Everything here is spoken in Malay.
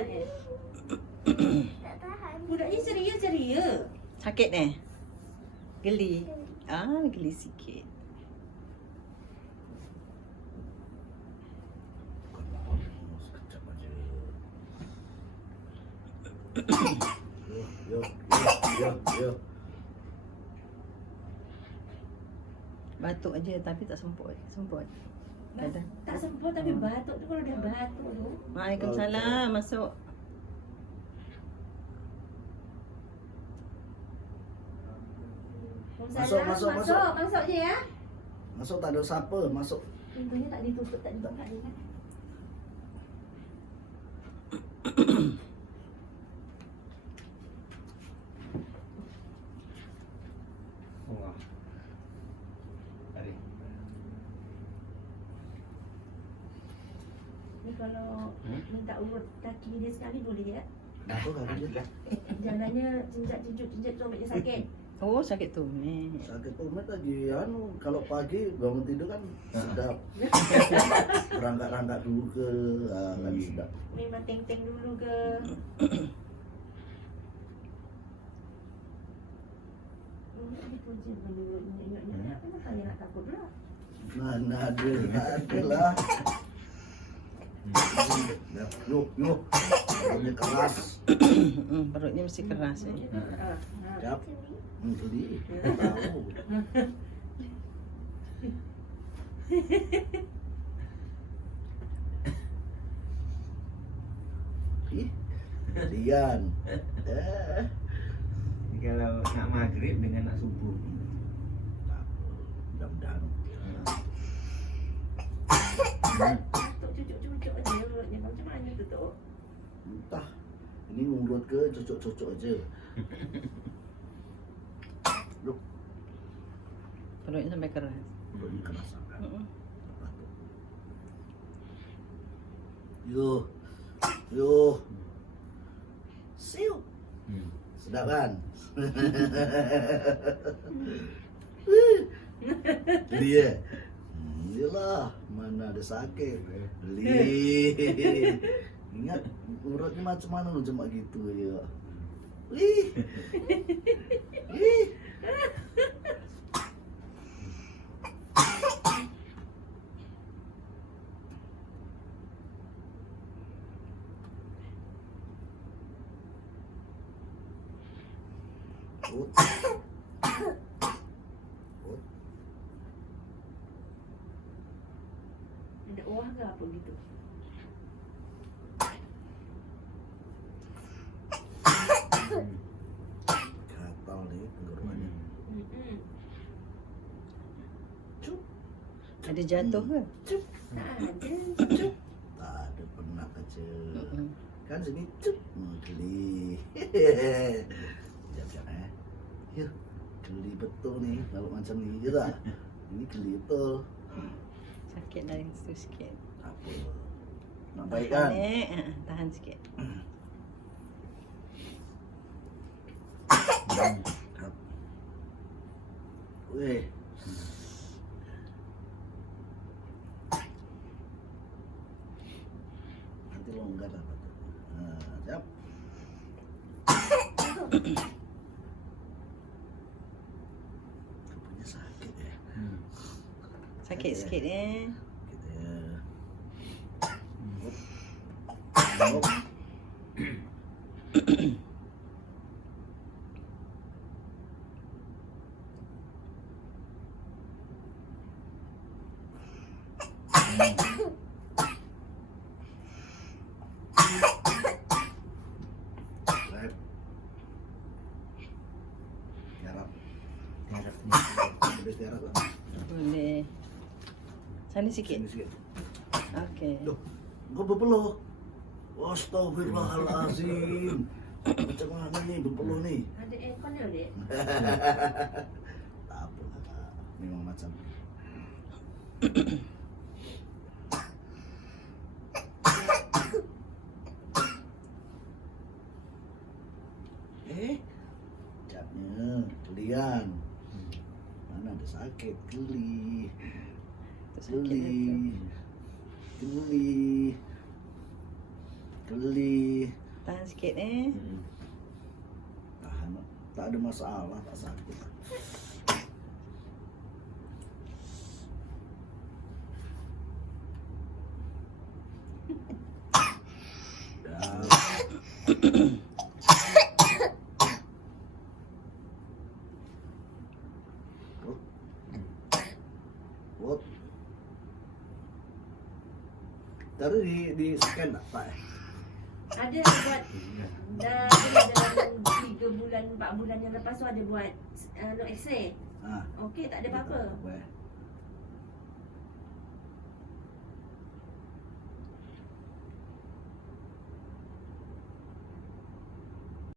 ingat ya? Tak tahan. Budaknya ceria-ceria. Sakit Geli. Geli sikit. Sekejap aja. Yo. Batuk aja tapi tak semput. Ada. Tak sempur tapi batuk tu kalau dah batuk tu. Waalaikumsalam. Masuk. Masuk je ya. Masuk tak ada siapa, masuk. Pintunya tak ditutup kan? Wah. Mari. Ni kalau minta urut kaki dia sekali boleh ya? Apa kali dia? Jangannya cincak tu ambil dia sakit. Oh, sakit tu. Sakit umat lagi kalau pagi bangun tidur kan sedap. Rangkak-rangkak dulu ke kan sedap. Memang teng-teng dulu ke. Dipuji dulu ingat-ingat apa makanya nak takut pula. Mana ada lah. Yuk. Ini keras. Perutnya mesti keras ya. Siap. Geli. Tahu. Lian. Kalau nak maghrib dengan nak subuh. Mudah-mudahan. Cucuk aja urutnya macam mana tu tu? Entah. Ini urut ke cocok-cocok aja. Yuk. Perutnya sampai keras. Perutnya keras sangat. Yo. Siu. Sedap kan? Beli ya? Iyalah, mana ada sakit. Beli. Ingat urutnya macam mana lu cuma gitu ya. Wih. Ada uang ke apa gitu? Gatal nih tenggorokannya. Ada jatuh ke? Tak ada. Tak ada pernah aja. Kan sini geli. Siap-siap Yuk, geli betul nih kalau macam ni je lah. Ini geli betul. Sakit dari situ sikit. Apa? Nak baik kan? Tahan sikit. Weh. Nanti longgar lah. Siap. Rupanya sakit ya. Sakit sikit Gitu ya. Hop. Rep. Tiarap. Boleh tiarap lah. Boleh. Sana sikit. Sini sikit. Okey. Loh, kau berpeluh. Astagfirullahalazim. Macam mana ni berpeluh ni? Ada aircon dia dek. Tak apa lah. Memang macam. Capnya gelian. Mana ada sakit geli. Sakit Geli. Geli. Tahan sikit eh. Tahan. Tak ada masalah, tak sakit. Ya. What? Tadi di scan tak Pak? Ada buat dah dalam 3 bulan 4 bulan yang lepas tu ada buat no X-ray. Ah, Okey, tak ada apa-apa. Boleh.